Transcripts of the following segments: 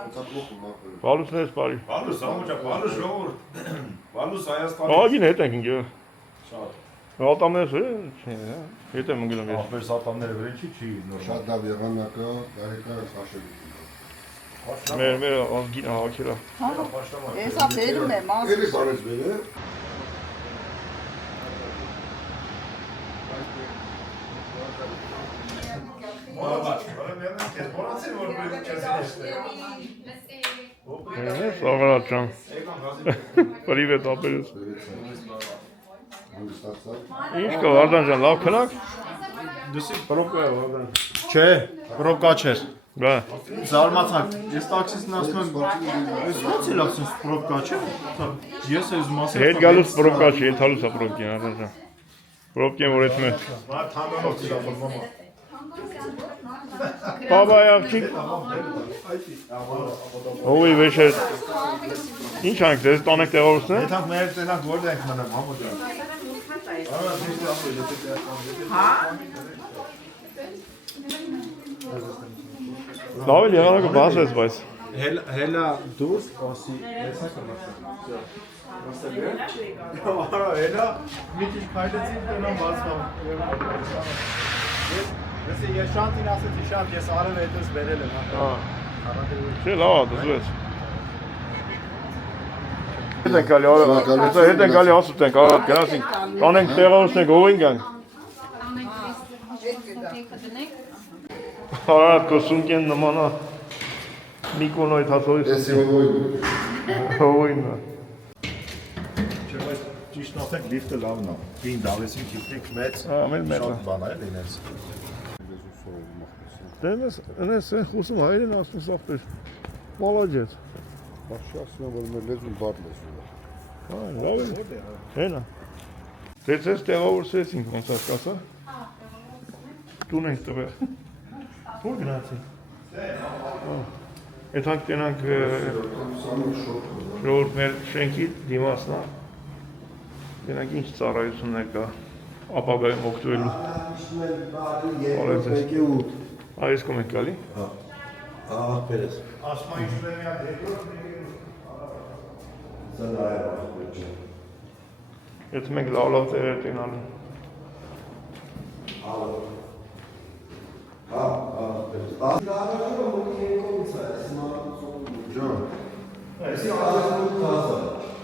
Բալուսն ես բարի։ Բալուս, ամոջա, բալուս ժողովուրդ։ Բալուս Հայաստանի։ Ահագին հետ ենք ինքը։ Շատ։ Ատամներս հետ եմ ընկնում ես։ Ախպեր սատանները վրին չի նոր։ Շատ լավ եղանակը, դարեկան խաշելի։ Մեր ազգին ահագիրա։ Էսա բերում է մաս։ Էլի բարես բերը։ Սաղարատ ջան։ Պրիվետ ապերուց։ Ինչ կա Վարդան ջան, լավ քնակ։ Դուսի պրոբկա է Վարդան։ Չէ, պրոբկա չէր։ Բա։ Զարմացանք։ Ես տաքսիստն ասում եմ, «Ես ո՞նց էլ ասում պրոբկա չէ»։ Ես էս մասը։ Հետ գալուց պրոբկա չի, հետ հալուց է պրոբկին, Վարդան ջան։ Պրոբկին որ էթում է։ Բա թանանով ծիրապոր մամա։ Բաբա աղջիկ։ Ովի վեշը։ Ինչ անք դες տանեք տեղավորցնե։ Եթանք մեր տենանք որդ ենք մնամ, համոջան։ Լավ էլ եղանակը բաց ես բայց։ Հելա դուրս, ասի, հեսա կմասը։ Հելա, մի քիչ քայլեցի, տենան բացվամ։ Ես շանտին ասեցի շատ, ես արել հետս բերել եմ։ Չէ, լավ է, դզվեց։ Հետ ենք գալի, հետ ենք գալի ասուտ ենք, արատ գնացինք, տանենք տեղավորցնենք, ով ենք ենք։ Արատ կոսունք են նմանա Միկոնոյ թացողի հովոյնն է։ Չէ, բայց ճիշտ ասենք լիֆտը լավն է։ Կին դավեսին քիվնիկ մեծ, շատ բան է լինեց։ Դեմես, ընես են խոսում հայրեն ասում սաղպեր, մալաջեց։ Բաշի ասում եմ, որ մեր լեզուն բար լեզուն է։ Լավ է, հենա։ Դեց ես տեղավորսեցինք ոնց ասկասա։ Տուն ենք տվել։ Որ գնացին։ Եթանք տենանք ժողորդ մեր շենքի դիմասնա։ Տենանք ինչ ծառայություններ կա, ապագայում ոգտվելու։ Այս կոմ ենք գալի։ Պերես։ Ասմայություն եմ միատ Եթ մենք լավ տեղեր տենալու։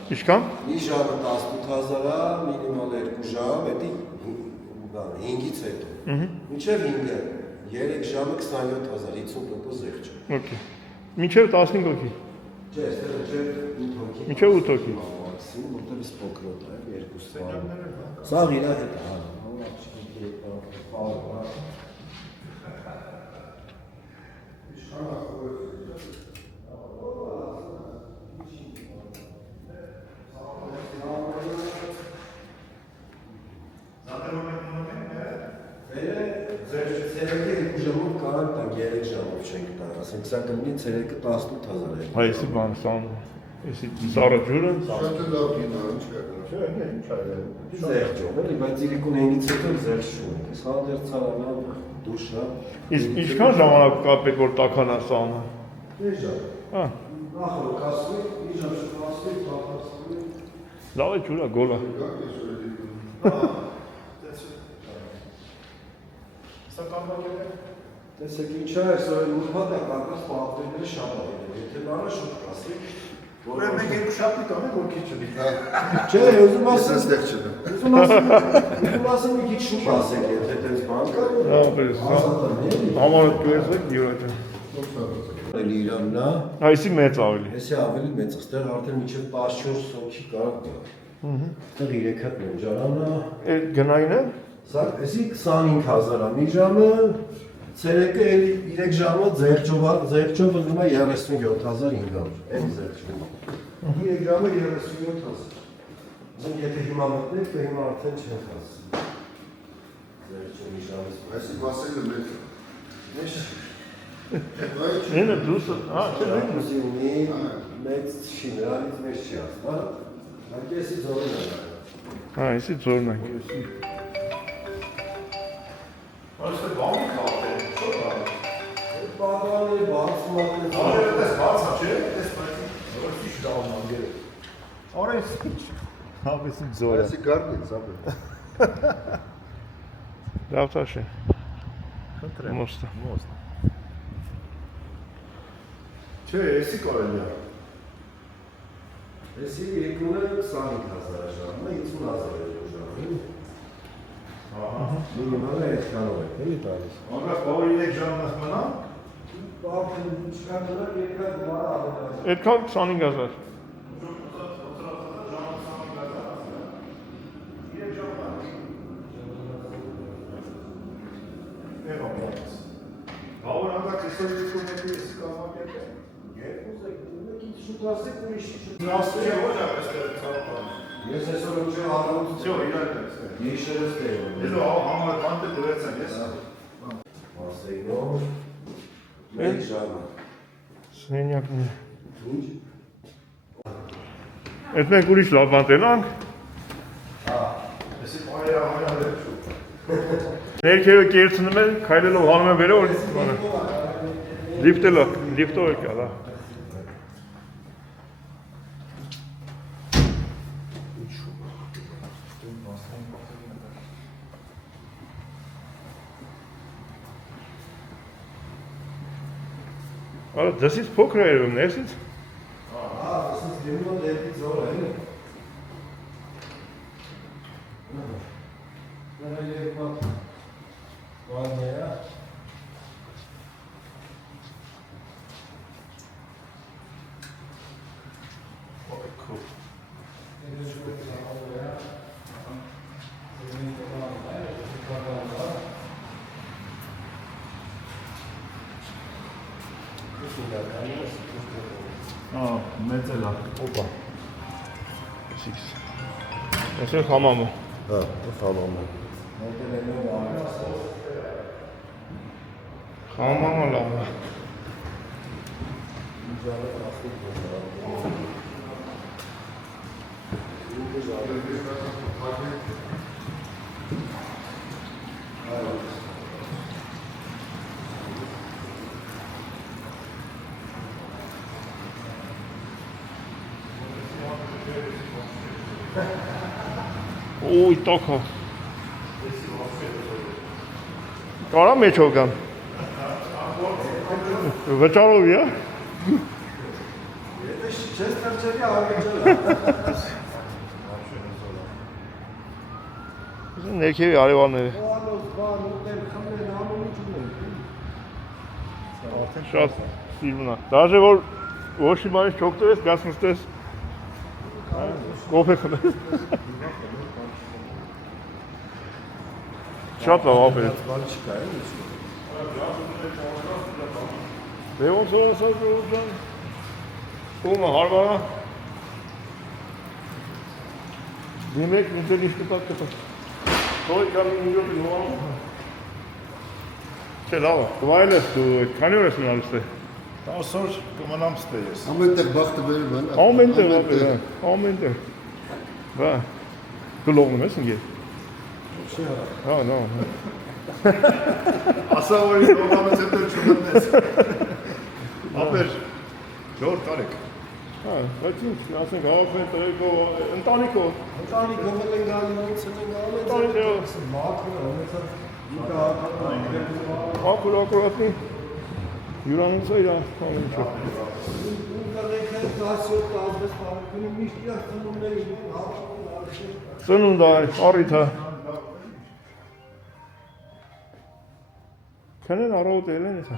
Ինչքան։ Մի ժամը 18,000 է, մինիմալ 2 ժամ, էդի 5-ից հետո։ Մինչև 5-ը, 3 ժամը 27,000, 50% զեղչ է։ Okay։ Մինչև 15 հոգի։ Չէ, այստեղ չէ 8 հոգի։ Մինչև 8 հոգի։ Մաքսիմում, որտեղ իսկ փոքրոտ է, 2 սան։ Սա իրա հետ է, Սա կլինի ցերեկը 18,000 է։ Այսի բան սան, այսի սառը ջուրը։ Շատ է լավ դինա, ինչ կա։ Չէ, ինչ այլ։ Զեղչ ով էլի, բայց իրիկուն այնից հետո զեղչ չունի։ Ես հանդեր ցարանա դուշա։ Իսկ ինչքան ժամանակ կա պետք որ տաքանա սանը։ Դեժա։ Հա։ Նախորդ կասվի, մի ժամ շփասվի, տաքասվի։ Լավ է ջուրը, գոլա։ Սա կամբակել է։ Տեսեք ինչա այսօր ուրբաթ է կարկած պահապտերները շատ այդել, եթե բանը շուտ կասի, Ուրեմն մենք երկու շաբթի կանենք, որ քիչ չլի։ չէ, ուզում ասեմ մի քիչ շուտ ասեք, եթե տենց բան կա, Համարը դուես եք յուրաճան։ էլի իրաննա, Այսի մեծ ավելի։ էսի ավելի մեծ, ստեղ արդեն մինչև 14 հոգի կարող գա, ստեղ 3 հատ նոջարանա, Այդ գնային է։ սա էսի 25,000 է, մի ժամը, ցերեկը էլի 3 ժամը զեղչով ըլնում է 37,500, էլի զեղչում։ 3 ժամը 37,000։ Ասենք եթե հիմա մտնեք, તો հիմա արդեն չեն խասի։ Զեղչը մի ժամից։ Այսի բասելը մեծ է։ Մեծ։ Ինը դուսը, չէ, Դուսի ունի մեծ չի, նրանից մեծ չի ասնա։ Արկեսի ձորն է։ Այսի ձորն է։ Այսպես բան կա, շո՞տ է։ Բաղանի բացում է։ Արևը դες բաց է։ Օրես ինչ։ Հավեսին զորա։ Այսի գարնի, զաբը։ Լավ տաշ է։ Խնդրեմ։ Մոստը։ Մոստ։ Չէ, էսի կարելի է։ Այսի եկունը 25,000 ժամը, 50,000 ժամը։ Մինիմալը այդքանով է, էլի տալիս։ Անգամ բավարի 3 ժամանակ մնա։ Բավարի չկան դրա երկար գումարը ավելի։ Այդքան 25,000։ Բավար անգամ այսօր եկում եկի էսի կազմակերպ է։ Երկուս շուտ ասեք ուրիշ։ Ասում է ոչ այստեղ ցավը։ Ես այսօր ուժը առանց Всё, իրար է։ Եշերս տեղ։ Ես համար բանտը դրեցեմ ես։ Ասեք նոր։ Մեկ ժամը։ Սենյակն է։ Ինչ։ Այդ մենք ուրիշ լավ բան տենանք։ Էսի բարերը համարյալ է շուտ։ Ներքևը կերցնում են, քայլելով հանում են վերև, որ լիֆտով է կա, լա։ Արա, դեսից փոքր է երևում, ներսից։ Ասես դիմում դեպի ձորը, էլի։ Նրա երկու բանները։ Մեծ է լավ։ Օպա։ Սիքս։ Այսօր խամամը։ Հա, խամամը։ Խամամը լավ է։ Ой, տոքա։ Կարա մեջով գամ։ Վճարով է։ Չես թրջելի ավեջել։ Ներքևի արևանները։ Բանոց, բան, ուտել, խմել, համոմի չունել։ Շատ սիրուն է։ Դաժե որ ոչ մի բանից չօգտվես, գաս նստես կոֆե խմես։ Շատ լավ ապեր։ Բան չկա, էլի չի։ Դե ոնց որ ասած որ ջան։ Ումը հարվա։ Դիմեք ինձ ինչ կտակ։ Той կամ ինձ նոյ։ Չէ լավ, դու ես դու քանի օր ես մնալուց է։ 10 օր կմնամ ստե ես։ Ամենտեղ բախտը բերում են։ Ամենտեղ, ամենտեղ։ Բա։ Դու լողնում ես ինձ։ Չի հա։ Հա, նո։ Ասա որ նորմալից հետո չմտնես։ Ապեր Ժոր տարեք։ Հա, բայց ինչ, ասենք հավաքվել տրեկով, ընտանիքով։ Ընտանի գոմել են գալի, ոնց են գալի։ Մաքրը, ոնց է։ Ակուր ակուրատնի։ Յուրանից է իրա, ինչո։ Ինտերնետը 10-7 16 տարեկան միշտ իր ծնունդների Ծնունդ է, առիթ է։ Քանեն առավոտ ելեն էսա։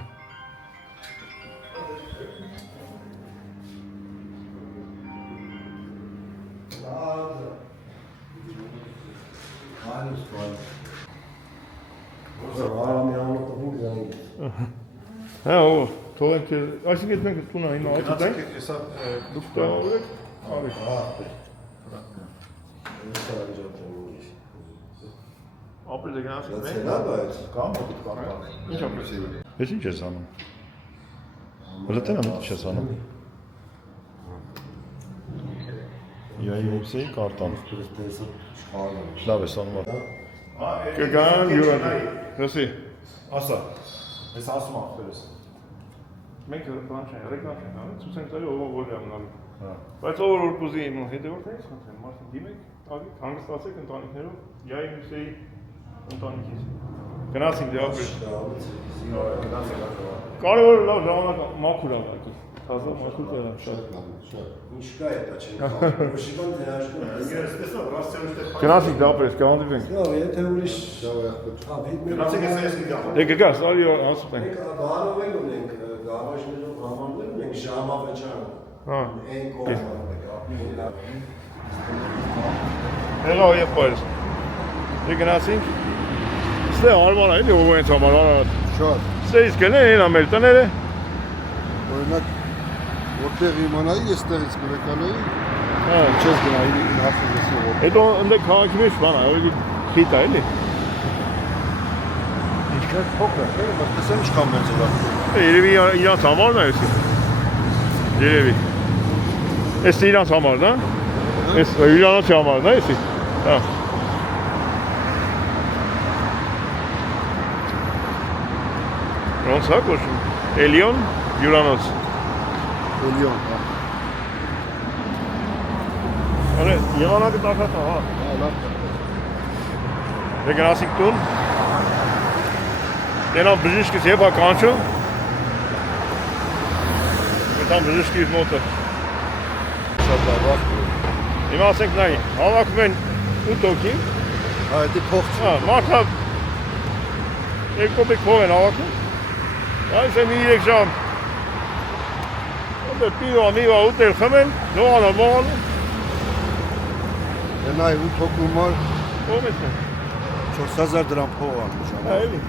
Հա, թողենք, այսինքն մենք տունը հիմա այդտեղ Հեսա դուք տավորեք, արեք։ Ապրիլ է գնացինք մենք։ Դա բայց կամ մոտ կարող։ Ինչ ապրիլ։ Ես ինչ ես անում։ Լտենա մոտ չես անում։ Я ему всей картон. Լավ ես անում։ Կգան յուրանից։ Հսի։ Ասա։ Ես ասում եմ, ֆերես։ մենք բան չենք, ռեկլամ չենք անում, ցույց ենք տալի ով որ է ունալու։ Բայց ով որ կուզի իմ հետևորդներից խնդրեմ, մարդիկ դիմեք, ալի հանգստացեք ընտանիքներով, Յայի Մուսեի ընտանիքից։ Գնացինք դե ապրել։ Կարևոր լավ ժամանակ մաքուր ալակի։ Թազա մաքուր տեղը շատ։ Ինչ կա դա չենք։ Ոչինչ դերաշտում։ Ես տեսա ռասիոնից Գնացինք դե ապրես, կհանդիպենք։ Լավ, եթե ուրիշ գնացեք ես գիտեմ։ Դե գաս, արի ասում ենք։ մենք բարով ենք ունենք, գարաժներով համարներ ունենք ժամավեճար։ Հա։ Այն կողմը Եղա եւ պայս։ Դե գնացինք։ Ստե արման այլի ով են համար արած։ Շատ։ Ստե իսկ են այն ամեր տները։ Օրինակ որտեղ իմանայի, ես տեղից կվեկանայի, Հա, չես գնայի նախնեսի որ։ հետո ընդ քաղաքի մեջ բան է, օրի խիտ է էլի։ Ինչքան փոքր է, բայց տեսեմ ինչքան մեծ է։ Երևի իրանց համարն է էսի։ Երևի։ Էս իրանց համարն է։ Էս իրանց համարն է էսի։ Հա։ Ոնց է կոչվում։ Էլիոն հյուրանոց։ Էլիոն, հա։ Արա եղանակը տակած է, հա։ Հա, լավ։ Դե գնացինք տուն։ Դենամ բժիշկից եփա կանչում։ Դենամ բժիշկի մոտը։ Շատ լավ։ Հիմա ասենք նայ, հավաքում են 8 հոգի։ Հա, դա փող չի։ Հա, մարդը երկու կոպեկ փող են հավաքում։ Այս է մի 3 ժամ։ Դե պիվա ուտել խմել, նողանը մողանը։ Նայ 8 հոգու մար Ո՞վ է դա։ 4000 դրամ փող անում Հա, ժամանակ։ էլի։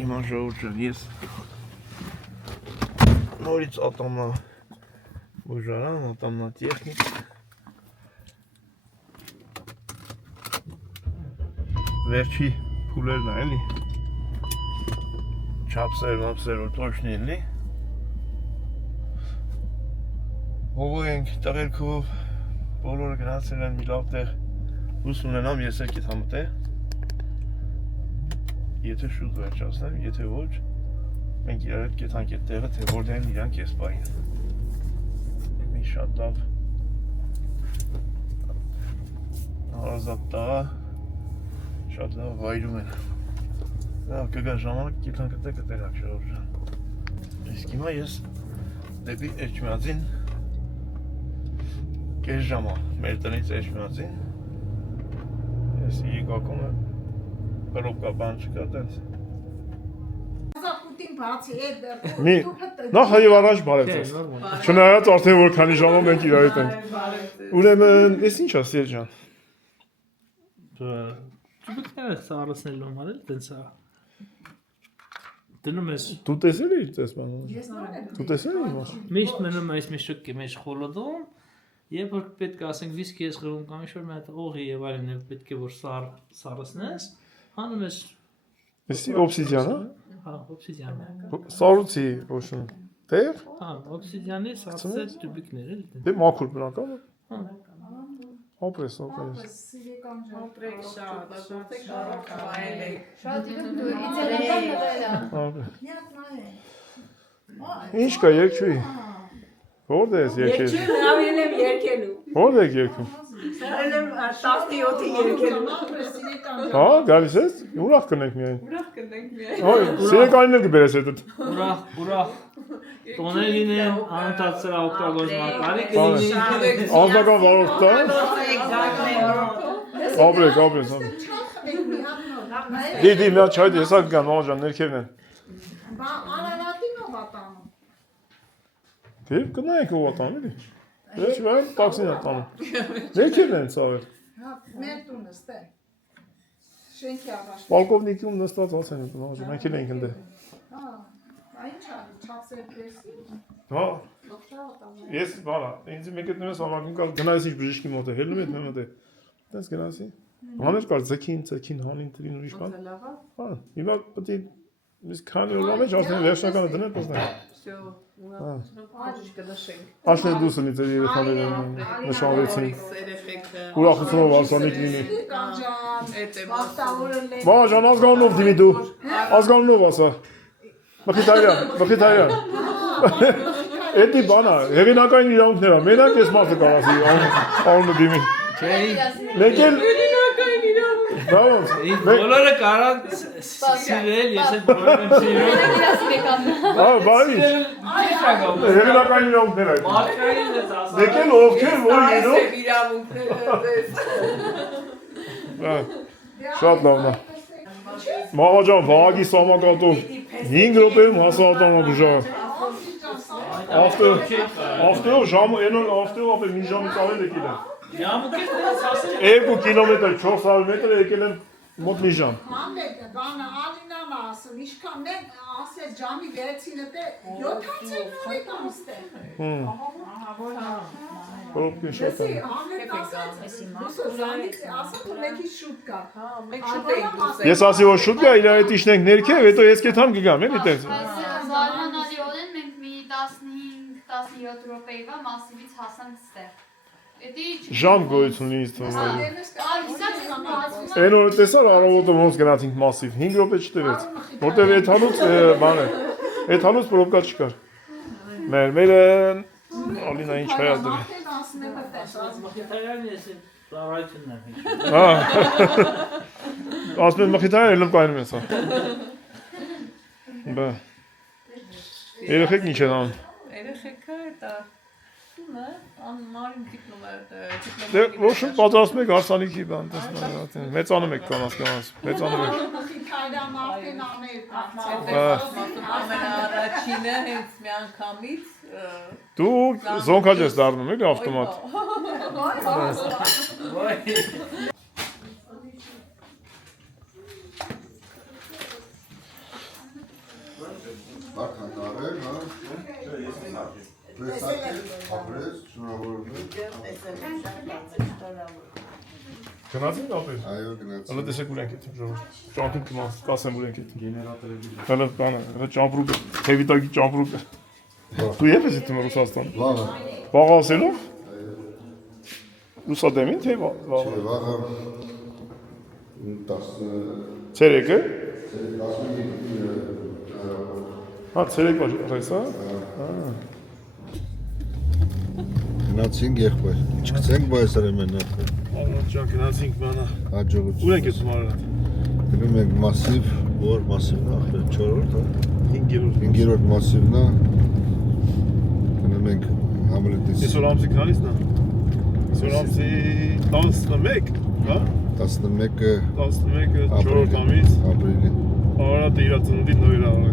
Հիմա ժողովուրդ ես նորից ատամնա բուժարան, ատամնա տեխնիկ։ Վերջի փուլերն է էլի։ Չափսեր, մապսեր որ տոշնի էլի։ Հողու ենք տղերքով, բոլորը գնացել են մի լավ տեղ ուս ունենամ ես էլ կետ համտե։ Եթե շուտ վերջացնեմ, եթե ոչ, մենք իրար հետ կետանք այդ տեղը, թե որտեղ են իրանք ես պահին։ Մի շատ լավ հարազատ տղա, շատ լավ վայրում են։ Լավ կգա ժամանակ կետանք կտերակ ժողովուրդ։ Իսկ հիմա ես դեպի Էջմիածին կես ժամա, մեր տնից Էջմիածին։ Ես եկակում եմ, պրոբկա բան չկա տենց։ Նախ և առաջ բարև ձեզ։ Չնայած արդեն որ քանի ժամա մենք իրար հետ ենք։ Ուրեմն, ես ինչ է Սերժ ջան։ Դուք սարսնելու մարել տենց է։ Դնում ես Դու տեսել ես այս բանը։ Դու տեսել ես։ միշտ մնում այս մի շուկի մեջ խոլոդում, երբ որ պետք է ասենք վիսկի ես խրում կամ ինչ-որ մի հատ օղի եւ այլն պետք է որ սարսնես, հանում ես Էսի օբսիդիան, հա, օբսիդիան։ Սարուցի ոչն։ Տեղ։ Հա, օբսիդիանի սարսել տուբիկներ էլ դեն։ Դե մաքուր բնական։ Հա։ Ապրես։ Ինչ կա երկչուի։ Որտե՞ղ ես երկել։ Երկչու հավելել եմ երկելու։ Որտե՞ղ ես երկում։ Սարել եմ 17-ի երկելու։ Հա, գալիս ես։ Ուրախ կնենք միայն։ Ուրախ կնենք միայն։ Ոյ, սիրեկանին էլ կբերես հետդ։ Ուրախ տոներ լինեն, անընդհատ սրա օգտագործման կարիք լինի։ Անձնական վարորդ տա։ Ապրես։ Դի մի հատ չայդ հեսա կգան մամա ջան, ներքևն են։ Արարատին ով ատանում։ Դե կնայեք ով ատան էլի։ Դե չվայ տաքսին ատանում։ Ներքևն են ցավել։ Հա, մեր տունը ստե։ Շենքի առաջ։ Պոլկովնիկում նստած ասեն են մամա ջան, մենք էլ ենք ընդ։ Հա, այն չա, չափսեր դեսի։ Հա։ Ես բանա, ինձ մեկը դնես ավագին կա գնայս ինչ բժիշկի մոտ է, հելնում եմ մոտ է։ Տես գնացի։ Հաներ կար ձքին հանին տրին ուրիշ բան։ Հա, հիմա պետք է իսկ քանի օրվա մեջ արդեն վերջնականը դնել տեսնենք։ Աշներ դուսնից էր երեխաները նշանվեցին։ Ուրախությունով ասանիկ լինի։ Բա ջան ազգանունով դիմի դու։ Ազգանունով ասա։ Մխիթարյան։ Էդի բանա, հեղինակային իրավունքներ է, մենակ ես մարդը կարասի անունը դիմի։ Մեկ էլ Բավոնց։ Բոլորը կարան սիրել, ես էլ բոլորն եմ սիրել։ Բարի։ Հեղինակային իրավունքներ այդ։ Մարդկային ես ասա։ Մեկ էլ ովքեր որ իրոք Շատ լավն է։ Մաղաջան, վաղագի սամակատով 5 րոպեում հասարակական դուժարը։ Ավտոյով ժամը, ավտոյով ապել մի ժամից ավել եկել եմ։ Ժամուկես ասել։ 2 կիլոմետր 400 մետր եկել եմ մոտ մի ժամ։ Մամեկ, բանը Ալինան ասում, իշքան դեն ասես ժամի վերեցինը դե 7-ից անստե։ Պրոպկին շատ է։ Ես ասի որ շուտ գա իրար հետ իշնենք ներքև, հետո ես կեթամ կգամ, էլի տենց։ Զարմանալի օրեն մենք մի 15-17 րոպեվա մասիվից հասանք ստեղ։ Ժամ գոյություն ինձ թվում է։ Այն օրը տեսար առավոտը ոնց գնացինք մասիվ, 5 րոպե չտևեց։ Որտեւ այդ հանուց բան է։ Այդ հանուց պրոպկա չկար։ Մերը Ալինա ինչ հայ ադր։ Մխիթարյան ես ծառայությունն եմ։ Ասում եմ մխիթարյան ելում կայնում ես։ Բա։ Երեխեք ինչ են անում։ Երեխեքը դա անմարին գտնում է Դե ոչ պատրաստում եք հարսանիքի բան, տեսնում մեծանում եք կանաս, մեծանում եք։ ամենաառաջինը հենց մի անգամից Դու զոնքաջ ես դառնում էլի ավտոմատ։ Բարքանդարեր, հա։ Ապրես, շնորհավորում եմ։ Գնացին ապեր։ Այո, գնացի։ Հələ տեսեք ուր ենք այդ ժողովուրդ։ Ճամփրուկ կմաս, 10 ուր ենք այդ։ Գեներատորը։ Հələ բանը, հələ ճամփրուկ, թևիտակի ճամփրուկ։ Դու ե՞պես ես դու Ռուսաստան։ Վաղը։ Վաղ ասելով։ Ռուսադեմին թե վաղ։ Վաղը 10 Ցերեկը։ Հա, ցերեկվա ռեսա։ Գնացինք եղբայր։ Չգցենք բայց արեմեն նախ։ Ջան, գնացինք բանա։ Հաջողություն։ Ուր ենք ես մարդ։ Գնում ենք մասիվ, որ մասիվն է, 4-րդ, 5-րդ 5-րդ մասիվն է։ Գնում ենք Համլետից։ Այսօր ամսի քանիսն է։ Այսօր ամսի 11, հա? 11-ը 4-րդ ամիս։ ապրիլի։ Արարատը իր ծնունդի նույն արարը։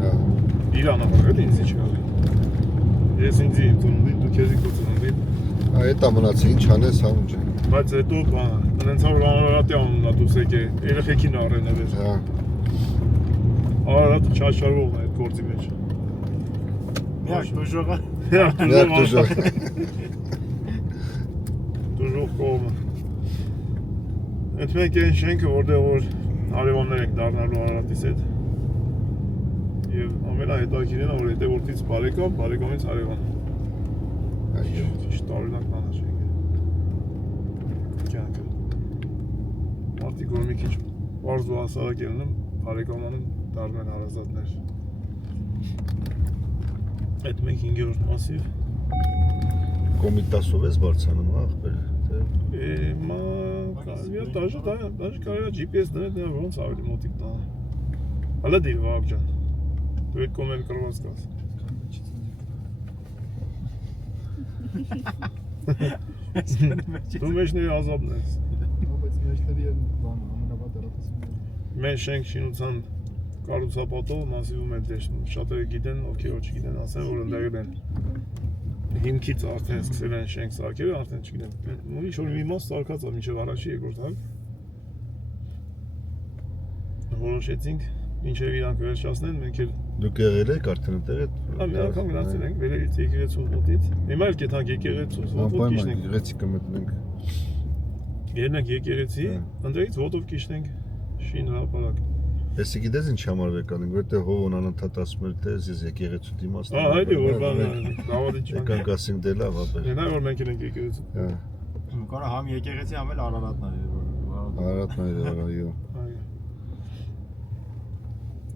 Հա։ Իրան ապրել ինձ չկա։ Ես ինձի ծնունդի, դու քեզի քո ծնունդի։ Այդ ամնացի ինչ անես համուջ է։ Բայց հետո բան, այնց որ Արարատի անունն է դուս եկե, երեխեքին առեն է վեր։ Հա։ Արարատը չաչարվողն է այդ գործի մեջ։ Միակ դուժողը։ Միակ դուժող։ Դուժող կողմը։ Այդ մենք այն շենքը, որտեղ որ արևաններ ենք դառնալու Արարատից հետ։ Եվ ամենահետաքրքիրն է, որ հետևորդից բարեկամ, բարեկամից հարևան։ Այո։ Ճիշտ տարօրինակ բան է շենքը։ Կյանքը։ Մարդիկ որ մի քիչ բարձ ու հասարակ ելնում, բարեկամանում դառնում են հարազատներ։ Այդ մենք 5-րդ մասիվ։ Կոմիտասով ես բարձանում, ախպեր։ Մա, դաժե կարելի է GPS դնել, դրա ոնց ավելի մոտիկ տա։ Հələ դիր Վահագ ջան։ Դու եք կոմել կրված կաս։ Դու մեջների ազաբն ես։ Բայց մեջների բան ամենավատառացումն։ Մեր շենք շինության կառուցապատով մասիվում են դեշնում։ Շատերը գիտեն, ովքեր որ չգիտեն, ասեն որ ընդդեղել են։ Հիմքից արդեն սկսել են շենք սարքել, արդեն չգիտեմ։ Ուրիշ որ մի մաս սարքած է մինչև առաջի երկրորդ հալ։ Որոշեցինք մինչև իրանք վերջացնեն, մենք էլ Դուք եղել եք արդեն այդտեղ։ մի անգամ գնացել ենք վերևից եկեղեցու մոտից։ Հիմա էլ կեթանք եկեղեցուց, ոտով կիշնենք։ Եղեցի կմտնենք։ Գերնենք եկեղեցի, ընդերից ոտով կիշնենք շին հրապարակ։ Ես գիտես ինչ համար վեկանենք, որտեղ հովն անընդհատ ասում էր թե ես եկեղեցու դիմաց։ Հայդի որ բան դավադի չան։ Եկանք ասենք դե լավ ապեր։ Նա որ մենք ենք եկեղեցու։ Հա։ Կարա համ եկեղեցի համ էլ Արարատն է։ Արարատն է, այո։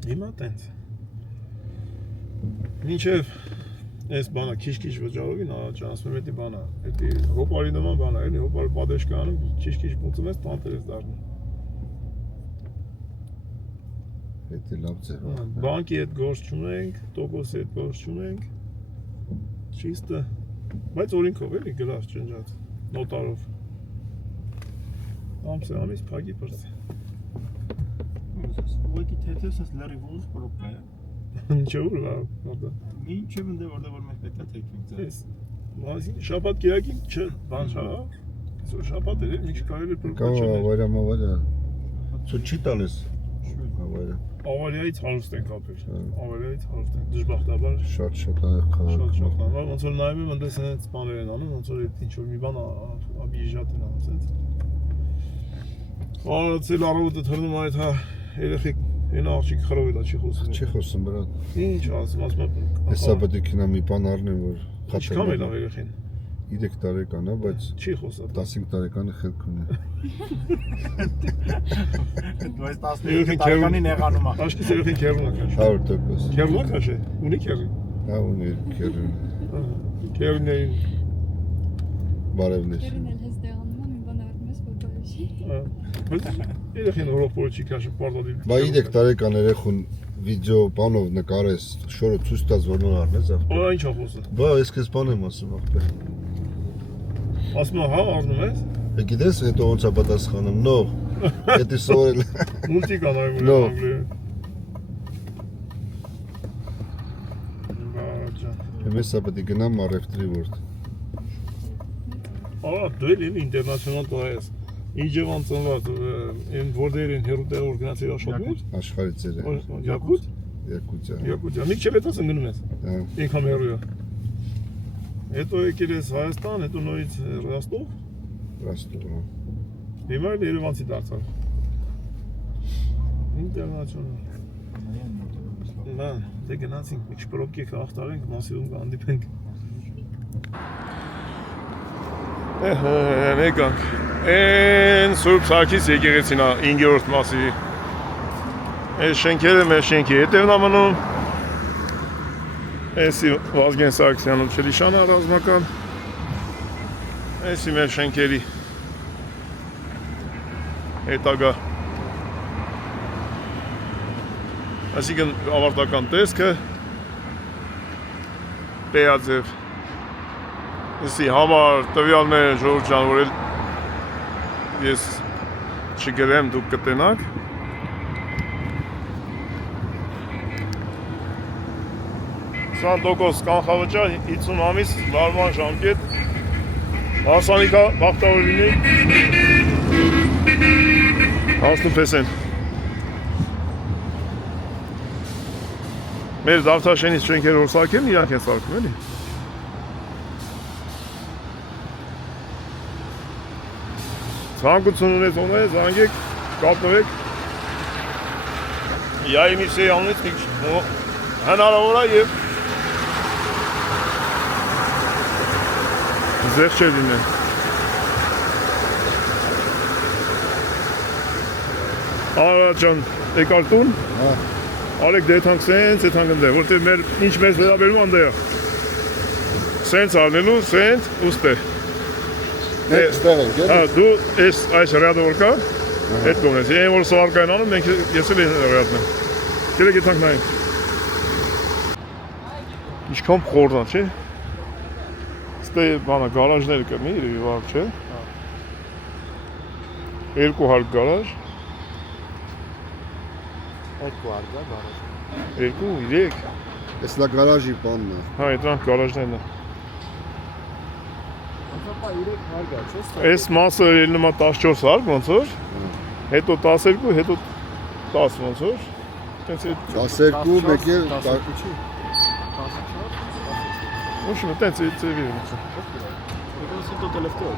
Հիմա տենց։ Մինչև այս բանը քիչ-քիչ վճարովին առաջանցում եմ էդի բանը, էդի հոպարի նման բանը, էլի հոպարը պատեշ կանում, քիչ-քիչ մուծում ես, տանտեր ես դառնում։ Էդի լավ ձև է։ Բանկի հետ գործ չունենք, տոկոսի հետ գործ չունենք։ Ճիշտը, բայց օրենքով էլի գրած ջնջած, նոտարով։ Ամիս փակի պրծի։ Ուղղակի թեթևս ես լրի ողջ պրոպկա է։ Ինչը ուր լավ։ Ինչև ընդ որտեղ որ մենք պետք է թեքվենք ձեզ։ Այսինքն շաբաթ կիրակին չէ, բան չա։ Այսօր շաբաթ էր, մի կարելի Կա ավարյա։ Ցո չի տալիս։ Ավարյա։ Ավարիայից հարուստ ենք ապել։ Ավարիայից հարուստ ենք։ Դժբախտաբար Շատ այեղ քաղաք։ շատ։ Ոնց որ նայում եմ, այնտես այնց բաներ են անում, ոնց որ ինչ որ մի բան աբիժատ են անում, այնց։ Արացել առավոտը թռնում այդ հա երեխեք Այն աղջիկ խրով է չի խոսում։ Չի խոսում, բրատ։ Ինչ ասում, ասում եմ։ Հեսա պետք է քնա մի բան առնեմ, որ Ինչքան է լավ երեխին։ 3 տարեկան է, բայց չի խոսա։ 15 տարեկանը խելք ունի։ Բայց 15 տարեկանին եղանում է։ Աշկից երեխին քերուն է քաշ։ 100%։ Քերուն է քաշ է։ Ունի քերի։ Հա ունի քերի։ Քերուներին բարևներ։ Քերին էլ հես դեղանում եմ, մի բան առնում ես, որ բարեշի։ Երեխին հորոպոր չի քաշը պարտադիր։ Բա 3 տարեկան երեխուն վիդեո բանով նկարես, շորը ցույց տաս որ նոր առնես ախպեր։ Ո՞ր ինչ խոսը։ Բա ես քեզ բան եմ ասում ախպեր։ Ասում եմ, հա, առնում ես։ Դե գիտես հետո ոնց է պատասխանում։ No։ Դա սորել։ Մուլտիկ անայում No։ Ես ապա դի գնամ առևտրի որդ։ Ահա դու էլ ինտերնացիոնալ տղա ես։ Իջևան ծնված, այն որտեղ են հերուտեղ որ գնացել աշխատում։ Աշխարհի ծերը։ Յակուտ։ Յակուտիա։ Յակուտիա։ Մի չէ դասն գնում ես։ Հա։ Ինքան հերույա։ Հետո եկել ես Հայաստան, հետո նորից Ռոստով։ Ռոստով։ Հիմա էլ Երևանցի դարձավ։ Ինտերնացիոնալ։ Նա, դե գնացինք, մի քիչ պրոբկի խախտարենք, մասիվում կհանդիպենք։ Եկանք, են Սուրբ Սարգիս եկեղեցին է 5-րդ մասի։ Այս շենքերը մեր շենքի հետևն է մնում։ Էսի Վազգեն Սարգսյանը Չլիշան է ռազմական։ Էսի մեր շենքերի հետագա։ Այսինքն ավարտական տեսքը Տեաձև Էսի համար տվյալներ Ժողովուրդ ջան, որ ես չգրեմ, դուք կտենաք 20% կանխավճար 50 ամիս լարման ժամկետ Հարսանիքա բախտավոր լինի Հասնուպես են Մեր դավթաշենից շենքեր որ սարքեն, իրանք են սարքում, էլի Ցանկություն ունես ունես, զանգեք, կապնվեք Իայի մի սեյանից մի հնարավոր է և զեղ չէ լինեն Արադ ջան, եկար տուն Արեք դեթանք սենց, եթանք ընդեղ, որտեղ մեր ինչ մեզ վերաբերում անդեղ Սենց արնելու, սենց, ուստե Ստեղ ենք, էլի։ Դու այս հրյադը որ կա, հետ կողնես, են որ սվարկային անում, մենք ես էլ են հրյադն եմ Կերեք եթանք նայենք Ինչքան խորդան, չէ Ստե բանը գարաժները կրնի, իրևի վար, չէ 2 հարկ գարաժ 2 արգա գարաժ 2, 3 Ես դա գարաժի բանն է։ Հա, դրանք գարաժներն են Ապա 3 արգա չէ։ Այս մասը ելնում է 14 հարկ, ոնց որ Հետո 12, հետո 10 ոնց որ 12 մեկ էլ չի։ Ոչ մի տենց ծևի ոնց Սուտո տելեֆոն։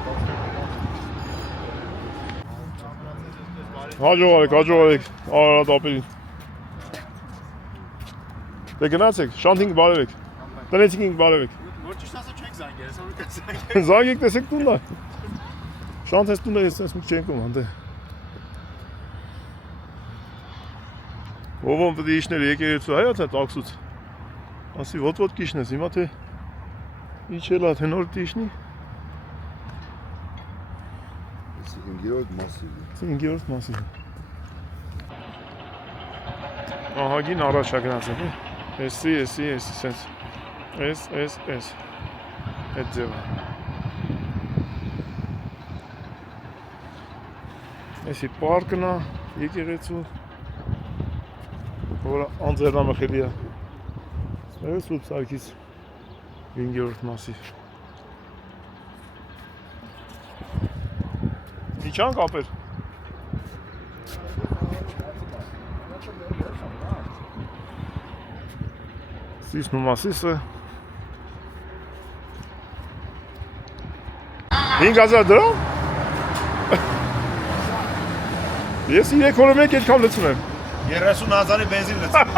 Հաջողարեք, Արարատ ապերին Դե գնացեք, շանթինք բարևեք Տնեցինք բարևեք Որ ճիշտ ասա չեք զանգել, ասա որ կզանգել։ Զանգեք տեսեք տունն է Շանթ ես տունը ես մի չենք ում հանդե Ովոն պետք է իշներ եկեղեցու հայաց այդ աքսուց Ասի ոտ կիշնես, հիմա թե իջելա թե նոր տիշնի։ 5-րդ մասիվ։ 5-րդ մասիվ։ Ահագին առաջա գնացել է։ Էսի, սենց։ Էս։ Այդ ձևը։ Էսի պարկն է, եկեղեցու, որը անձեռնամխելի է։ Այս Սուրբ Սարգիս 5-րդ մասիվ։ Իջանք ապեր։ Սիսն ու մասիսը 5,000 դրամ։ Ես 3 օրը մեկ այդքան լցում եմ։ 30,000-ի բենզին լցում։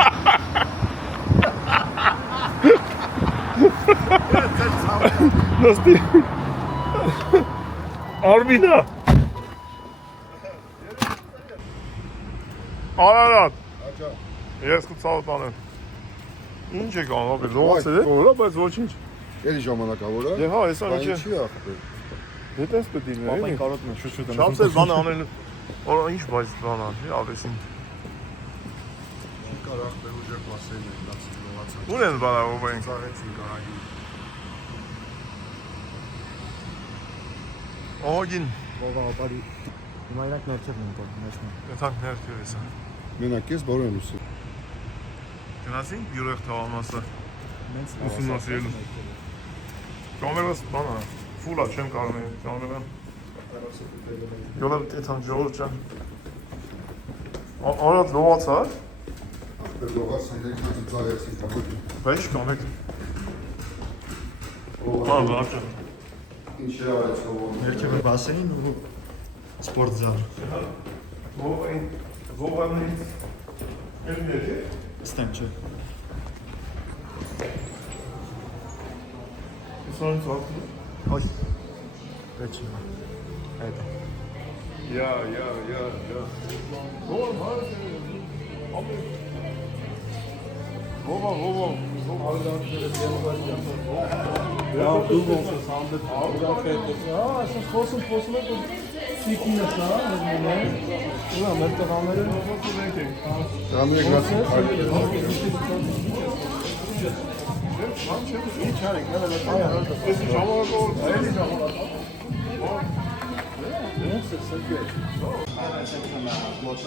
Նստի։ Արմինա։ Արարատ։ Աչա։ Ես կցավտ անեմ։ Ինչ եք անում, ապեր, լողացել եք, որը, բայց ոչինչ։ Էլի ժամանակավոր է։ Դե հա, հեսա Բան ինչ է։ Ինչի ախպեր։ Դե տես պետք է լինի։ Պապային կարոտում է, շուտ-շուտ։ Չափսեր բան անել, որ ինչ բայց բան անի, ավեսին։ Կար ախպեր ուժեղ մասերն են դասի լողացած։ Ուր են բարավոբային։ Ծաղեցին կարագի։ Ահագին, Ողավարի հիմա իրանք ներքև են կողմ մեջն։ եթանք ներքև էսա։ Մենակ ես բարոն ուսի։ Գնացինք բյուրեղ թավամասը, Մենք ուսումնասիրելու։ Կամերաս բան է, ֆուլ է, չեմ կարող եմ կամերան։ Յոլը եթանք ժողոր չան։ Արատ լողացար, Ախպեր լողաց հանդերքնացի ծաղեցին կապոտ։ բայց կամեք։ Բան լարջա։ Ինչ է արեց հողոն։ Ներքևը բասեին ու սպորտ զալ։ Ողանից էլներ է։ Ստեմ չէ։ Իսանից ակտի։ Ոյ։ Պետք չէ։ Այդ։ Ja. Ja, du willst das andere. Ja, es ist groß und groß mit und sieht ihn das an, ja, mit der anderen. Դրանով գնացին քայլ։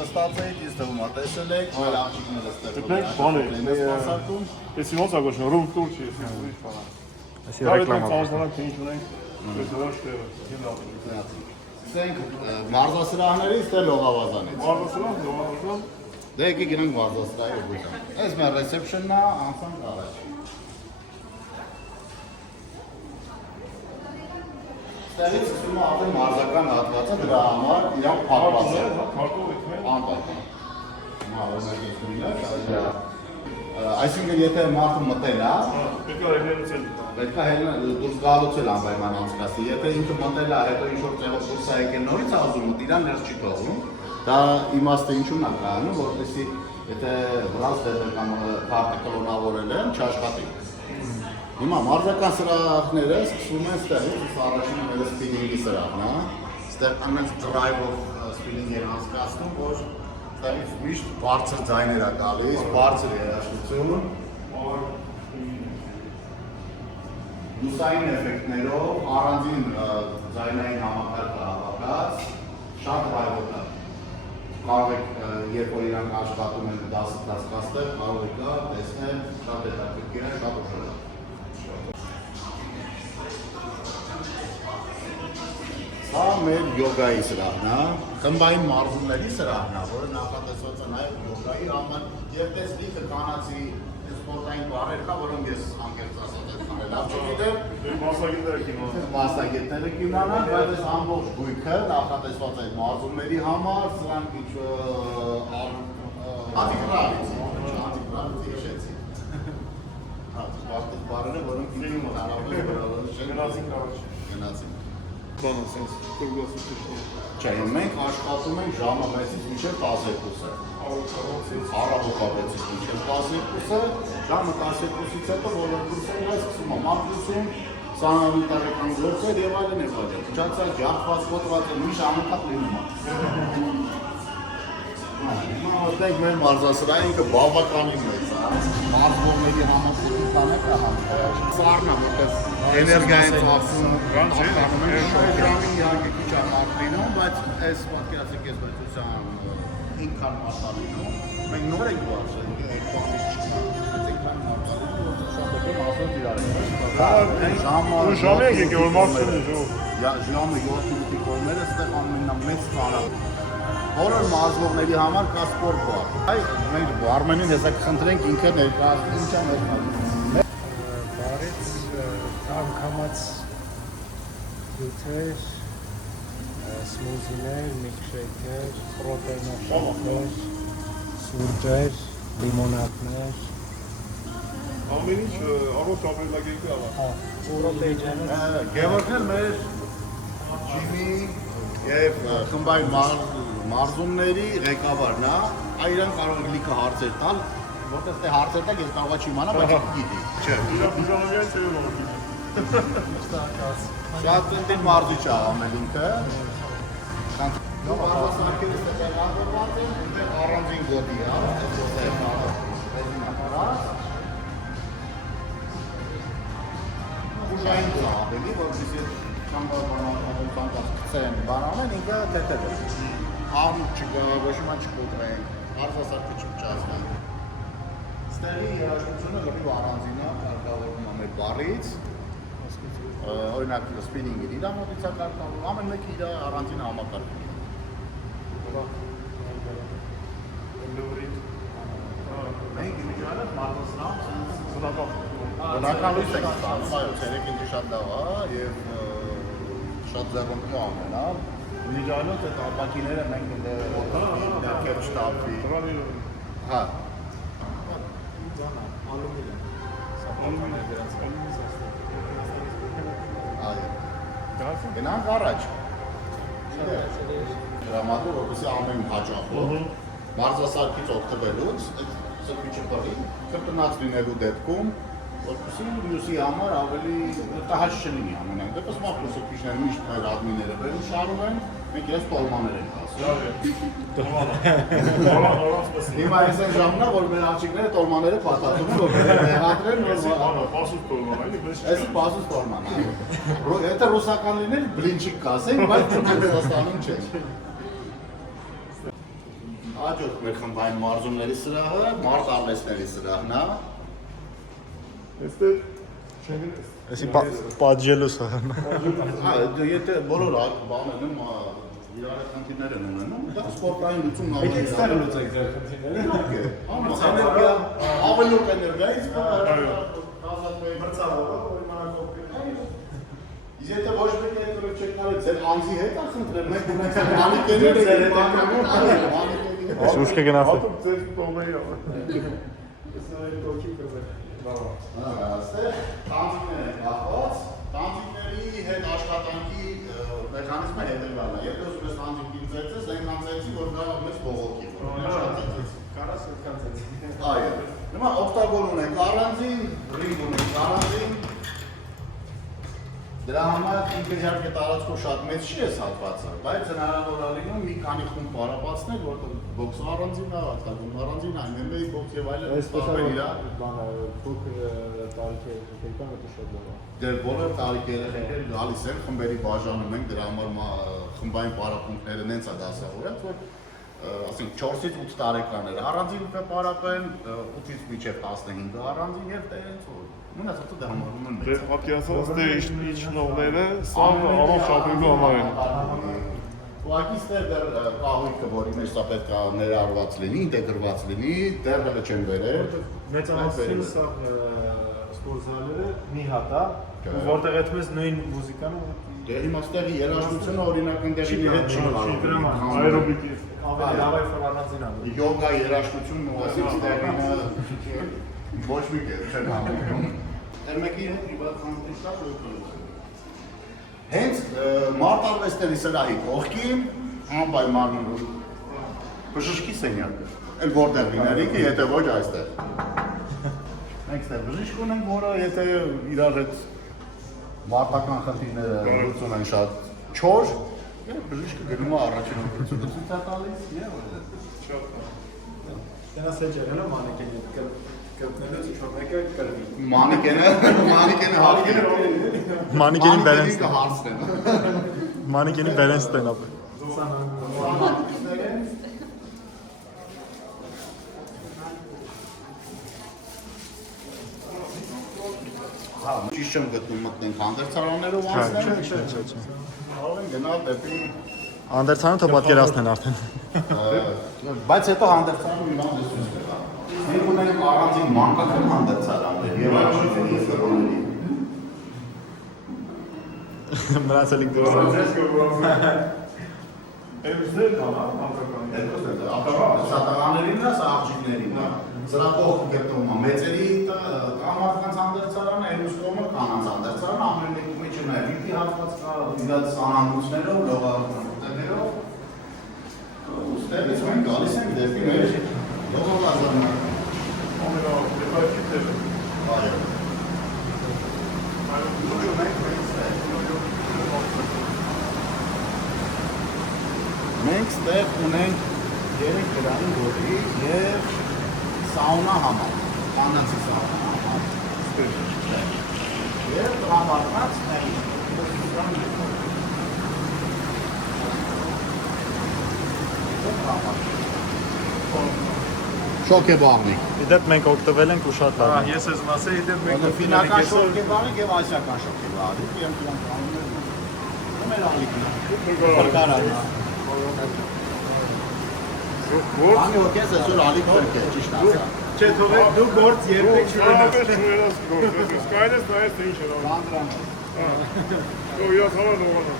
Նստած էի, ես դվում ատեսել եք, այլ աղջիկներ ստեղ։ Դեպեք բան է, Սպասարկում։ ես ոնց է գոչվում, ռում տուր չի, ես ուրիշ բան է։ Այսի Կարելի է ռեկլամա։ ծանոթանանք, թե ինչ ունենք, ես որոշ տեղը։ Սենք մարզասրահներից թե լողավազանից։ Մարզասրահ, լողավազան, Դե եկի գնանք մարզասրահի ուղղությամբ։ Այս մեր ռեսեպշնն է, անցանք առաջ։ Ստեղից սկսում է ապել մարզական հատվածը, դրա համար իրանք փակված են։ քարտով եք Անպայման։ Հիմա օրինակություններ, այսինքն եթե մարդը մտել է, պետք է ռեգլերացիա պետք է դուրս գալուց էլ անպայման անցկացի։ Եթե ինքը մտել է, հետո ինչ-որ տեղով դուրս է եկել նորից ազում, իրան ներս չի թողնում։ Դա իմաստը ինչու՞ն է կայանում, որովհետեւ եթե վրանց դեպը կամ քարտը կլոնավորել են, չաշխատի։ Հիմա մարզական սրահները սկսում են ստեղից, իսկ առաջինը մեր սպինինգի սրահն է։ Ստեղ ամենից drive-ով սպինինգ են անցկացնում, որ ստեղից միշտ բարձր ձայներ է գալիս, բարձր երաժշտություն։ Լուսային էֆեկտներով, առանձին ձայնային համակարգ հավաքած, շատ drive-ով է։ Կարող եք, երբ որ իրանք աշխատում են դասը ծածկաստեղ, կարող եք տեսնել, շատ հետաքրքիր է, շատ ուժեղ է։ Սա մեր յոգայի սրահն է, խմբային մարզումների սրահն է, որը նախատեսված է նաև յոգայի համար եւ դες լիքը կանացի սպորտային բարեր կա, որոնք ես անկեղծ ասած եմ լավ չգիտեմ։ Մասնագետները կիմանան։ Մասնագետները կիմանան, բայց այս ամբողջ գույքը նախատեսված է մարզումների համար, սրանք ինչ անտիկրավից հիշեցի։ Բարերը, որոնք իմ հնարավոր է Գնացինք առաջ։ գնացին։ Բան ասենց։ круглосуточно։ Չէ, մենք աշխատում ենք ժամը 6-ից մինչև 12-ը։ Առավոտից մինչև 12-ը, ժամը 12-ից հետո ոլորտները սկսում են մաքրություն, սանիտարական գործեր եւ այլն եւ այլն։ Փչացած, ջարդված, կոտրված մի ժամանակ լինում է։ Մենք մեր մարզասրահը ինքը բավականին մեծ է։ Մարզողների համակարգը կհամ։ Սառնա մտած էներգիային ծախսում, ժամին իհարկե քիչ ամառտինում, բայց այս պատկերացրեք ես բացության 500 մարտարինում, մենք նոր ենք վարժել, այդ բանից չկա։ Այնքան մարտարինում, որ շատ եկել ասած իրար ենք։ Ժամը եկեք որ մաքսիմում ժող։ Ժամը 7-ի կողմերը ստեղ ամենամեծ ծանր։ Բոլոր մարզողների համար կա սպորտ բար։ Այ մենք Արմենին հեսա կխնդրենք ինքը ներկայացնի ինչ է ներկայացնում։ Բարից անգամած գութեր, սմուզիներ, միլքշեյքեր, պրոտեինաշատներ, սուրճեր, լիմոնադներ։ Ամեն ինչ առողջ ապրելակերպի համար։ Պրոտեինը։ Գևորգն մեր ջիմի եւ խմբային մարզումների ղեկավարն է, այրան կարող է լիքը հարցեր տալ, որտեղ թե հարցեր տակ ես կարող չիմանա, բայց գիտի։ Չէ։ Բուժանովյան չէ որ։ Շատ ընտիր մարզիչ է ամեն ինքը։ Նոր առասարքերը ստեղծված են, ինքը առանձին գոտի է, բուժային ծավալի, որպեսզի կամ բանալական կցեն բանալեն, ինքը թեթև է։ Աղմ չկա, ոչ մի չկոտրենք, առասարքը չպճացնենք։ Ստեղի երաշտությունը գրիվ առանձին է, կարգավորվում է մեր բարից, օրինակ սպինինգը իր մոտից է կարգավորվում, ամեն մեկը իր առանձին համակարգում։ Մենք իմիջանով մարզասրահ բնական լույս ենք ստանում, այո, ցերեկին շատ լավ է եւ շատ ձեռնունքի ամեն է։ Իմիջանով այդ ապակիները մենք ներքև չտապվի։ Հա։ Այո։ Գնանք առաջ։ Դրամատուրգ որպեսզի ամեն հաճախով մարզասարքից օգտվելուց այդ սրբիչը բռի կրկնած լինելու դեպքում որպեսզի մյուսի համար ավելի տհաճ չլինի ամենայն դեպս մաքրո սրբիչները միշտ մեր ադմինները բերում շարում են մենք ես տոլմաներ ենք ասում հիմա այս այն ժամն է որ մեր աղջիկները տոլմաները պատատում են որ մեղադրեն որ պասուս տոլման այնի բայց այս պասուս տոլման եթե ռուսական լիներ բլինչիկ կասենք բայց Ռուսաստանում չէ Աջոտ մեր խմբային մարզումների սրահը, մարդ արվեստների սրահն է։ Այստեղ չեն Էսի պատժելու սահան։ Եթե բոլոր բաներն են իրար խնդիրներ են ունենում, դա սպորտային լուծումն ավելի Եկեք ստեղ լուծենք ձեր խնդիրները։ էներգիա, ավելորդ էներգիայից Եթե ոչ մեկ երկրորդ չեք կարել, ձեր անձի հետ է խնդրել, մենք ունենք անիկերներ ենք, Սուշկը գնացել։ Հատուկ ձեր կողմերի համար։ Այստեղ տանձիկներ են կախված, տանձիկների հետ աշխատանքի մեխանիզմը հետևյալն է։ Եթե ուզում ես տանձիկին ծեծես, այնքան ծեծի, որ դա մեծ բողոքի Կարաս այդքան ծեցի։ Այո։ Հիմա օկտագոն ունենք առանձին, ռինգ ունենք առանձին։ Դրա համար ինքը իհարկե տարածքով շատ մեծ չի էս հատվածը, բայց հնարավոր է լինում մի քանի խումբ պարապացնել, որտեղ բոքսը առանձին է, օկտագոնը առանձին է, MMA բոքս եւ այլն ստանում իրար։ Բանը փոքր տարիքի երեխեքան դա շատ լավ է։ Դե բոլոր տարիքի երեխեքները գալիս են, խմբերի բաժանում ենք, դրա համար խմբային պարապմունքները նենց է դասավորած, որ ասենք 4-ից 8 տարեկանները առանձին կպարապեն, 8-ից մինչև 15 առանձին եւ տենց որ մնացածը դա համարվում են Դե պատկերացրած ստեղ իջնողները սա առողջ ապրելու համար են։ Ուղղակի ստեղ դեռ կահույքը, որի մեջ սա պետք է ներառված լինի, ինտեգրված լինի, դեռ հələ չեն բերել։ Մեծամասնություն սա սպորտզալերը մի հատ է, որտեղ այդ մեզ նույն մուզիկան է։ Դե հիմա ստեղի երաժշտությունը օրինակ ընդդեղի հետ չի կարող։ Աերոբիկի։ Ավելի լավ է որ առանձին է։ Յոգա երաժշտությունն ու ասենք ստեղինը ոչ մի կերպ չեն համարում։ Դեռ մեկի հետ իբր խնդրի կա Հենց մարտարվեստների սրահի կողքին անպայման բժշկի սենյակը։ Էլ որտեղ լինելիքը, եթե ոչ այստեղ։ Մենք ստեղ բժիշկ ունենք, որը եթե իրար հետ մարտական խնդիրները լուծում են շատ չոր, բժիշկը գնում է առաջին օգնությունը ցույց է տալիս եւ Դրանց հետ ջերելը մանեկենի կրտնելուց ինչ-որ մեկը կրվի։ Մանեկենի բալանս հարցնեն։ Մանեկենի բալանս տենապ։ Հա, ճիշտ չեմ գտնում մտնենք հանդերձարաններով անցնել։ Չէ։ Կարող են գնալ դեպի Անդերցանը թող պատկերացնեն արդեն։ Բայց հետո հանդերձարանը մի բան դեսուց կա։ Մենք ունենք առանձին մանկական հանդերձարաններ եւ աչքերի սրոների։ Մնացել եք դուրս։ Էլուստեր կամա, մանկական։ Սատանաներին է, սա աղջիկներին է։ Սրա կողքը գտնվում է մեծերի կամ մարդկանց հանդերձարանը, էլուստոմը կանանց հանդերձարանը, ամեն մեկի մեջը նաև վիպի հատված կա, իրաց սանամություններով, լողավազներով։ Ուստեղից մենք գալիս ենք դեպի մեր լողավազանը։ Այո։ Մենք ստեղ ունենք 3 գրանի գոտի և սաունա համար, կանանցի սաունա համար, և համարված շոկեբարնիկ։ Իդեպ մենք օգտվել ենք ու շատ լավ։ Ես ես մասը իդեպ մենք Ֆինական շոկեբարնիկ և ասիական շոկեբարնիկ, և դրանք անուններ մեր ալիքն Անի որ կես այսօր ալիք պետք է, ճիշտ ասա։ Չէ, թողեք դու գործ երբեք չունենաս։ Սկայնես նայես թե ինչ էր անում։ Բանդրանք։ Ու ես հավա նողանա։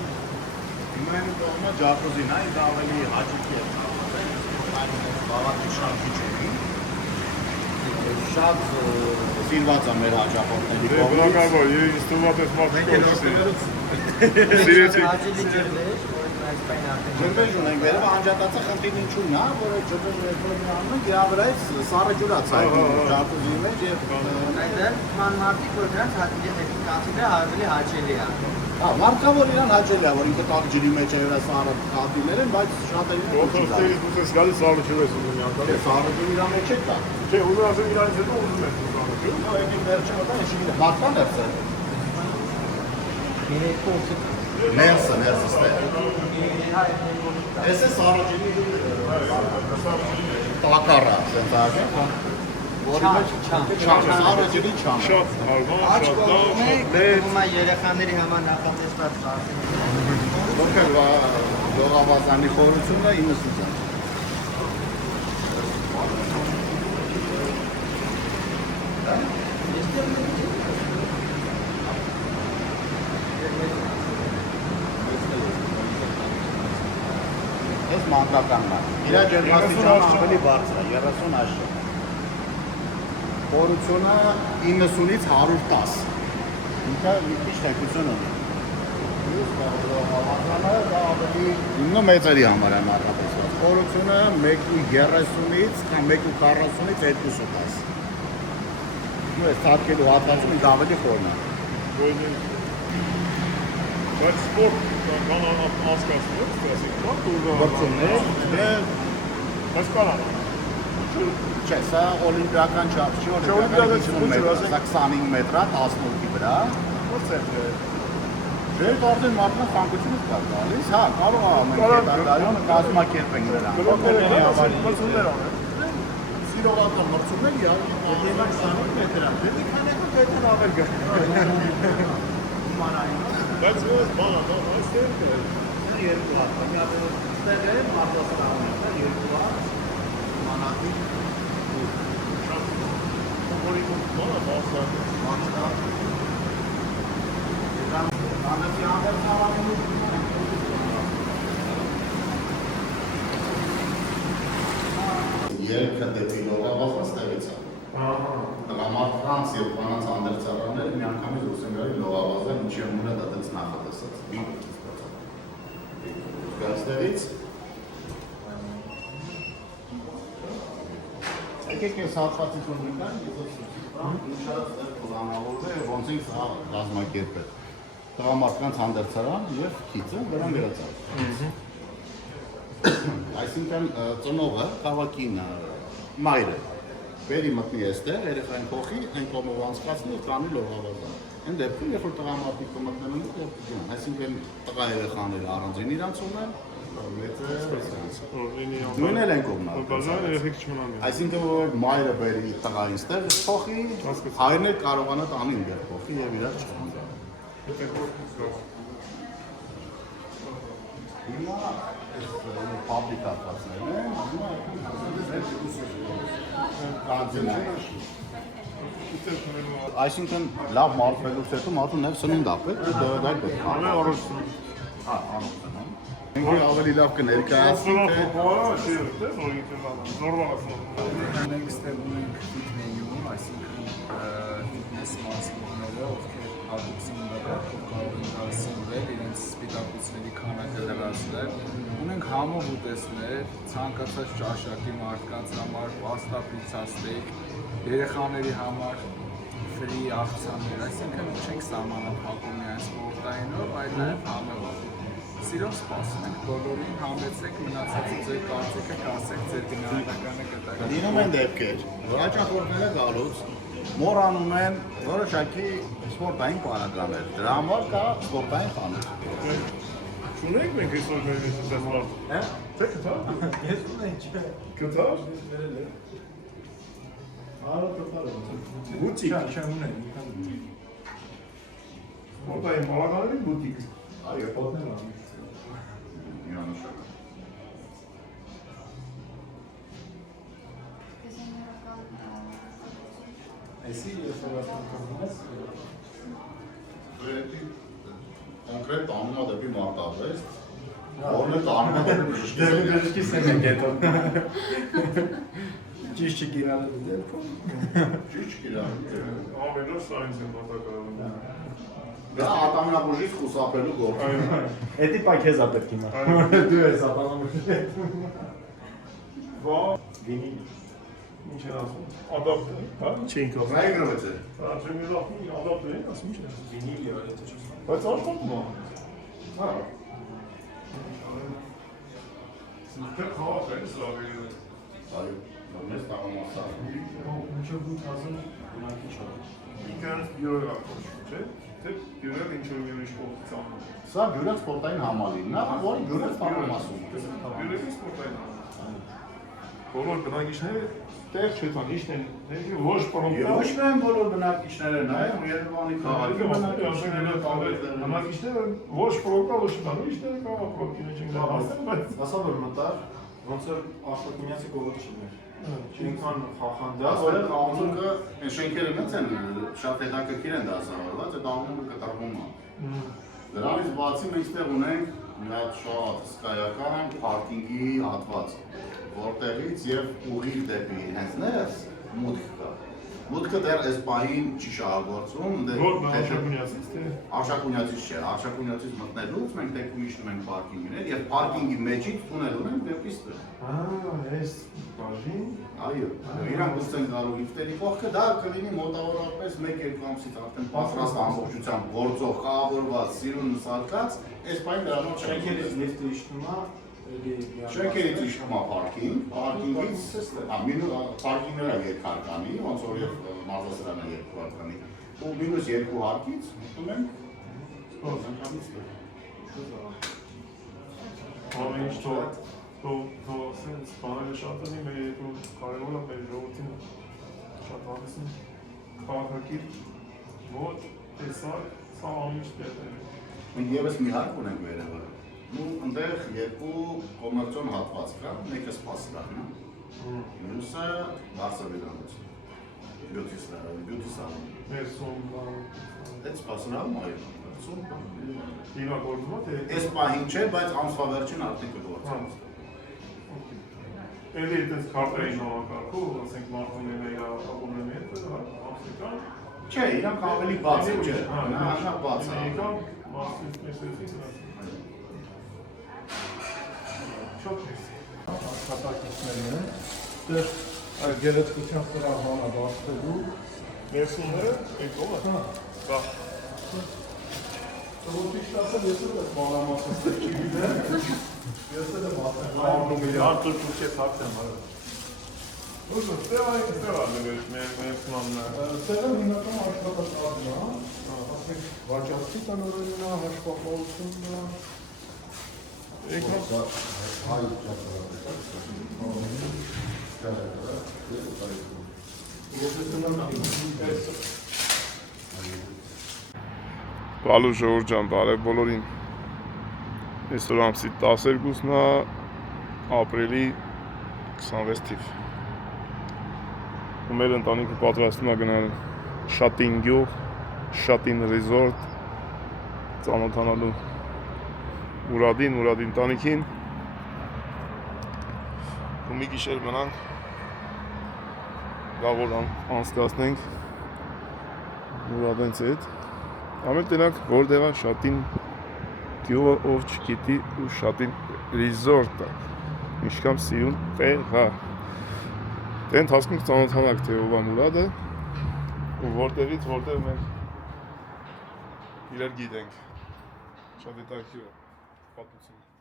Հիմա են կողմը ջակուզին, այն դա ավելի հաճիկի է։ Բավական շատ քիչ է։ Շատ սիրված է մեր հաճախորդների կողմից։ Բնականաբար, ինձ թվում է մարդիկ սիրեցի։ Ջրվեժ ունենք վերև, անջատացը խնդիրն ինչու՞մն է, որ այդ ջրվեժը երկրորդն անում ենք, իրա վրայից սառը ջուրաց այդում ջակուզի մեջ և Այդել ման մարդիկ, որ դրանց կաթիլը ավելի հաճելի է։ Մարդկա, որ իրան հաճելի է, որ ինքը տակ ջրի մեջ է վրա սառը կաթիլներ են, բայց շատերին Որդոստերից դուք ես գալիս սառը ջուր ես ուզում յանքան։ սառը ջուր իրա մեջ է կա։ Չէ, ուզում ասեմ իրանից հետո ուզում ես սառը ջուր։ Նո, եկեք վերջը մտա, ես չգիտեմ, մարդկան ներսը։ Ներսը ստեղ։ Ես է սառը ջրի տակարա, սենց արկեն։ Որի մեջ սառը ջրի չան։ Շատ հարվան, շատ լավ, շատ լետ։ Երեխաների համար նախատեսված ծախսեր։ Որքեր լողավազանի խորությունը 90 ծան։ Ես մանկականն եմ։ Իրա ջերմաստիճանը ավելի բարձր է, 30 աշը։ Խորությունը 90-ից 110։ Ինքը մի քիչ թեքություն ունի։ Նո մեծերի համար է նախատեսված։ Խորությունը 1.30-ից կամ 1.40-ից 2.10։ Ու այս թափկելու հատվածում ինքը ավելի խորն է։ Բայց սպորտ կան անցկացնում եք, ասենք, գործուններ և բայց կարան։ Չէ, սա օլիմպիական չափ չի, օլիմպիական 50 մետր, սա 25 մետր է 18-ի վրա։ Ո՞ց է։ Դե արդեն մարդն ֆանկությունը կա գալիս, հա, կարող է մենք հետագայում կազմակերպենք նրան։ Մրցումներ անեն։ Սիրողական մրցումներ 25 մետր է։ Դե քանի դեպքն ավել գա։ Բայց ո՞ս բան է, այստեղ է։ Երկու հատ, մի հատ ստեղ է մարդասրահը, երկու հատ մանակի Որի բանը բացա։ Երկը դեպի լողավազը ստեղից է։ Տղամարդկան կանանց եւ կանանց անդերցարանները մի անգամից դուրս են գալի լողավազան, ինչի ամենը դա դից նախատեսած։ Գաստերից եկեք այս հատվածից ունենան, ինչա պլանավորվել է ոնց է սա կազմակերպել։ Տղամարդկանց հանդերձարան եւ քիծը դրան վերածած։ Այսինքն ծնողը քաղաքին մայրը բերի մտնի այստեղ, երեխային փոխի, այն կողմով անցկացնի ու կանի լողավազան։ Այն դեպքում երբ որ տղամարդիկ կմտնեն ու այսինքն տղա երեխաները առանձին իրանց ունեն, նույնն են կողմնալ։ Այսինքն որ մայրը բերի տղային ստեղ փոխի, հայրն էլ կարողանա տանին դեր փոխի եւ իրար չխանգարի։ Հիմա ֆաբրիկացածներն են, այսինքն լավ մարդ հետո մարդու նավ սնունդ ապել, դա պետք է։ Ամեն օրություն։ Մենք ավելի լավ կներկայացնենք, մենք ստեղծում ենք ֆիթնեյում, այսինքն ֆիթնես մասնիկները, ովքեր հատուկ սննդակարգ կարող են դասել իրենց սպիտակուցների քանակը լրացնել։ Ունենք համով ուտեստներ, ցանկացած ճաշակի մարդկանց համար, պաստա, պիցա, ստեյք, երեխաների համար ֆրի աղցաններ, այսինքն չենք սահմանափակում միայն սպորտայինով, այլ նաև համով։ Սիրով սպասում ենք բոլորին, համեցեք, մնացածը ձեր կարծիքը կասեք, ձեր գնահատականը կտակ։ Լինում են դեպքեր, որ հաճախորդները գալուց մոռանում են որոշակի սպորտային պարագաներ, դրա համար կա սպորտային խանութ։ Չունենք մենք այսօր գայնից դες մարդ։ Հա? Թե կտա։ Ես ունենք չէ։ Կտա։ Արա կտա։ Բուտիկ։ Չէ, ունենք։ Սպորտային պարագաների բուտիկ։ Այո, Պատնել անի։ Միանշակ։ Այսի երեխայական ես։ Կոնկրետ տանումա դեպի մարտավեստ, որն է տանումա դեպի Դեպի սենեք հետո։ Ճիշտ չգիրանալու դեպքում։ ճիշտ գիրանը։ Ամենը սայնս են մոտակարում։ Դա ատամնաբուժից խուսափելու գործ։ Էդի պա քեզ է պետք հիմա։ Դու ես ատամնաբուժի։ Վա վինիլ։ Ինչ են ասում։ Ադապտեր, հա, չենք ասում։ Նա եկրվեց է։ Հա, չեմ ասում, ադապտեր են, ասում ինչ են։ Վինիլ է, եթե չես։ Բայց աշխատում է։ Հա։ Սուպեր խաղ է, սա վերել։ Այո, նորմես տաղում ասա։ Մինչև 8000 ունակի չա։ Ինքան յուրը կոչվում, չէ՞։ Թե յուրը ինչ-որ մի սպորտության։ Սա գյուրը սպորտային համալիրն է, որը գյուրը տաղում ասում։ Յուրը սպորտային համալիր։ Բոլոր բնակիչները տեղ չտան, իշտ են, ոչ պրոմտա։ Ոչ միայն բոլոր բնակիչները, նաև Երևանի քաղաքի բնակիչները ոչ պրոմտա, ոչ չտան, իշտերը կարող պրոմտինը չեն գահասեն, բայց Ասա որ մտար, ոնց որ աշխատունյացի կողոտ չներ։ Չինքան խախանդա, Որը աղմուկը, այն շենքերը մեծ են, շատ հետաքրքիր են դասավորված, այդ աղմուկը կտրվում է։ Դրանից բացի մենք ստեղ ունենք մի հատ շատ հսկայական պարկինգի հատված, որտեղից եւ ուղիղ դեպի հենց ներս մուտք կա։ Մուտքը դեռ այս պահին չի շահագործվում, որ Արշակունյացից թե Արշակունյացից չէ, Արշակունյացից մտնելուց մենք թեկում իջնում ենք պարկինգներ եւ պարկինգի մեջից տունել ունենք դեպի ստեղ։ այս բաժին, Այո, իրանք դուրս են գալու իվտերի կողքը, դա կլինի մոտավորապես 1-2 ամսից արդեն պատրաստ ամբողջությամբ գործող, կաղավորված, սիրուն սարկած, այս պայն դրանով շենքերից լիֆտը իշտում է, շենքերից իշխում է պարկինգ, պարկինգից, պարկինգները երկհարկանի, ոնց որ եւ մարզասրանը երկհարկանի, ու մինուս 2 հարկից ուտում ենք սպորտանքից։ ամեն ինչ թող սենց բաները շատ են, մեր երկու կարևոր է մեր ժողովրդին շատ հավեսին քաղաքակիր, ոչ, տեսակ, սա ամեն ինչ պետք է։ Մենք եւս մի հարկ ունենք վերևը։ Ու այնտեղ երկու կոմերցիոն հատված կա, մեկը սպասկան է, մյուսը բարձրավիրանոց, բյութի սալոն։ Ներսում, Այդ սպասկան այո, սում իրագործում է, թե այս պահին չէ, բայց ամսվա վերջին արդեն կգործվի։ Էլի այդպես քարտային համակարգով, ասենք մարդուները իր ապոնենտը, ամսական։ Չէ, իրանք ավելի բաց է, չէ։ Նա բաց է։ Եկան, մարդուց մեսեցին Շատ մեսի։ Աշխատակիցներին են։ Դեր այդ գերեզգության սրահանը բացելու ներսումները այն կողը։ Դա։ Ոչ ասել ես էլ եմ մանրամասն չգիտեմ։ Ես էլ եմ ասել, առնում իրար։ Արդյոք դուք եք հացեմ, հարը։ Ուրը, ստեղա ներես մեր սմանն է։ Ստեղը հիմնական աշխատակազմն է, ասենք վաճառքի տնօրենն է, հաշվապահությունն է։ Բալու ժողովուրդ ջան, բարև բոլորին։ Այսօր ամսի 12-ն է, ապրիլի 26 թիվ։ Ու մեր ընտանիքը պատրաստում է գնալ Շատին գյուղ, Շատին ռիզորտ ծանոթանալու Մուրադին ընտանիքին։ Ու մի գիշեր մնանք, գաղոր անցկացնենք Մուրադենց հետ։ Ամեն տենակ որտեղ է Շատին գյուղը, ով չգիտի, ու Շատին ռիզորտը, ինչքան սիրուն տեղ է։ Դե ընթացքում ծանոթանանք, թե ով է Մուրադը, ու որտեղից որտեղ մենք իրար գիտենք։ Շատ հետաքրքիր է պատմությունը։